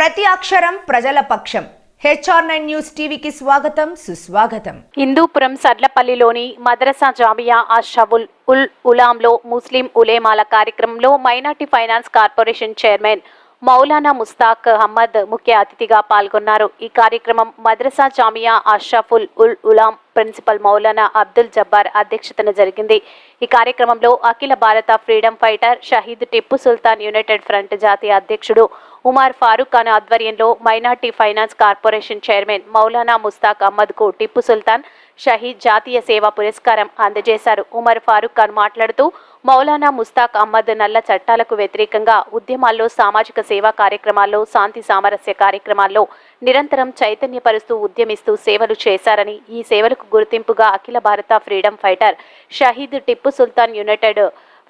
ప్రతి అక్షరం ప్రజల పక్షం. హెచ్ఆర్ నైన్ న్యూస్ టీవీకి స్వాగతం సుస్వాగతం. హిందూపురం సడ్లపల్లిలోని మద్రసా జామియా అషవుల్ ఉల్ ఉలాంలో ముస్లిం ఉలేమాల కార్యక్రమంలో minority finance corporation chairman Maulana Mushtaq Ahmed ముఖ్య అతిథిగా పాల్గొన్నారు. ఈ కార్యక్రమం మద్రసా జామియా అషఫుల్ ఉల్ ఉలాం ప్రిన్సిపల్ మౌలానా అబ్దుల్ జబ్బార్ అధ్యక్షతన జరిగింది. ఈ కార్యక్రమంలో అఖిల భారత freedom fighter Shaheed Tipu Sultan united front జాతీయ అధ్యక్షుడు ఉమార్ ఫారూక్ ఖాన్ ఆధ్వర్యంలో minority finance corporation chairman Maulana Mushtaq అహ్మద్కు Tipu Sultan Shaheed జాతీయ సేవా పురస్కారం అందజేశారు. ఉమర్ ఫారూక్ ఖాన్ మాట్లాడుతూ మౌలానా ముస్తాక్ అహ్మద్ నల్ల చట్టాలకు వ్యతిరేకంగా ఉద్యమాల్లో సామాజిక సేవా కార్యక్రమాల్లో శాంతి సామరస్య కార్యక్రమాల్లో నిరంతరం చైతన్యపరుస్తూ ఉద్యమిస్తూ సేవలు చేశారని ఈ సేవలకు గుర్తింపుగా అఖిల భారత freedom fighter Shaheed Tipu Sultan united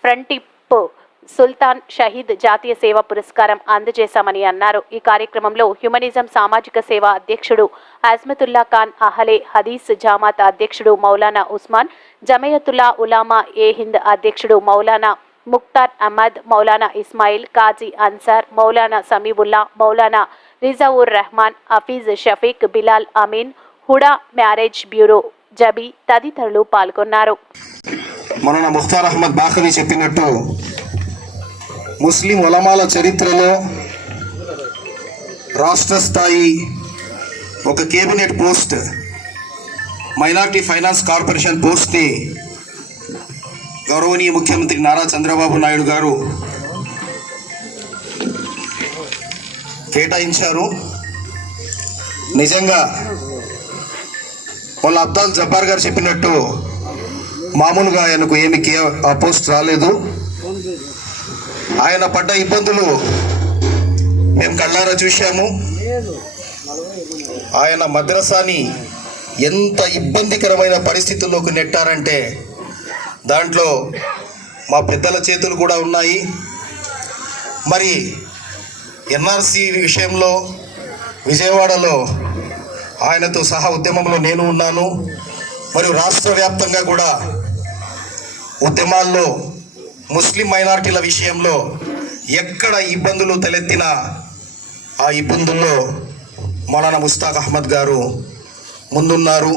front Tipu Sultan Shaheed జాతీయ సేవ పురస్కారం అందజేశామని అన్నారు. ఈ కార్యక్రమంలో హ్యుమనిజం సామాజిక సేవ అధ్యక్షుడు అజ్మతుల్లా ఖాన్ అహలే హదీస్ జామాత్ అధ్యక్షుడు మౌలానా ఉస్మాన్ జమయతుల్లా ఉలామా ఏ హింద్ అధ్యక్షుడు మౌలానా ముక్తార్ అహ్మద్ మౌలానా ఇస్మాయిల్ కాజీ అన్సార్ మౌలానా సమీబుల్లా మౌలానా రిజావుర్ రెహమాన్ హఫీజ్ షఫీక్ బిలాల్ అమీన్ హుడా మ్యారేజ్ బ్యూరో జబీ తదితరులు పాల్గొన్నారు. మన ముఖ్తార్ అహ్మద్ బాఖవి చెప్పినట్టు ముస్లిం ఉలమాల చరిత్రలో రాష్ట్ర స్థాయి ఒక cabinet post minority finance corporation పోస్ట్ని గౌరవనీయ ముఖ్యమంత్రి నారా చంద్రబాబు నాయుడు గారు కేటాయించారు. నిజంగా వాళ్ళ అబ్దాల్ జబ్బార్ గారు చెప్పినట్టు మామూలుగా ఆయనకు ఏమి కే ఆ పోస్ట్ రాలేదు. ఆయన పడ్డ ఇబ్బందులు మేము కళ్ళారా చూశాము. ఆయన మద్రసాని ఎంత ఇబ్బందికరమైన పరిస్థితుల్లోకి నెట్టారంటే దాంట్లో మా పెద్దల చేతులు కూడా ఉన్నాయి. మరి ఎన్ఆర్సి విషయంలో విజయవాడలో ఆయనతో సహా ఉద్యమంలో నేను ఉన్నాను. మరియు రాష్ట్ర వ్యాప్తంగా కూడా ఉద్యమాల్లో ముస్లిం మైనారిటీల విషయంలో ఎక్కడ ఇబ్బందులు తలెత్తినా ఆ ఇబ్బందుల్లో మౌలానా ముస్తాక్ అహ్మద్ గారు ముందున్నారు.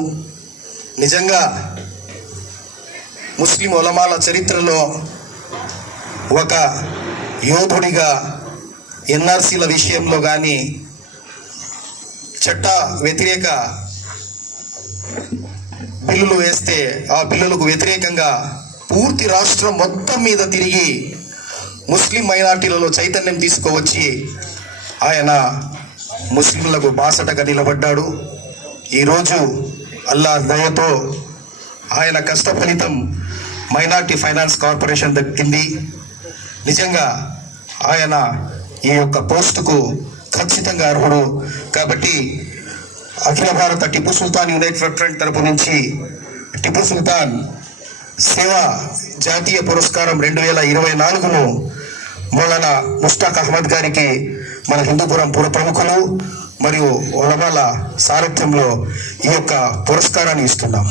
నిజంగా ముస్లిం ఉలమాల చరిత్రలో ఒక యోధుడిగా ఎన్ఆర్సీల విషయంలో కానీ చట్ట వ్యతిరేక బిల్లులు వేస్తే ఆ బిల్లులకు వ్యతిరేకంగా పూర్తి రాష్ట్రం మొత్తం మీద తిరిగి ముస్లిం మైనార్టీలలో చైతన్యం తీసుకువచ్చి ఆయన ముస్లింలకు బాసటగా నిలబడ్డాడు. ఈరోజు అల్లా దయతో ఆయన కష్ట ఫలితం మైనార్టీ ఫైనాన్స్ కార్పొరేషన్ దక్కింది. నిజంగా ఆయన ఈ యొక్క పోస్టుకు ఖచ్చితంగా అర్హుడు. కాబట్టి అఖిల భారత టిప్పు సుల్తాన్ యునైటెడ్ ఫ్రంట్ తరపు నుంచి టిప్పు సుల్తాన్ సేవ జాతీయ పురస్కారం రెండు వేల ఇరవై నాలుగును మౌలానా ముష్టాక్ అహ్మద్ గారికి మన హిందూపురం పుర ప్రముఖులు మరియు ఒలమాల సారథ్యంలో ఈ యొక్క పురస్కారాన్ని ఇస్తున్నాం.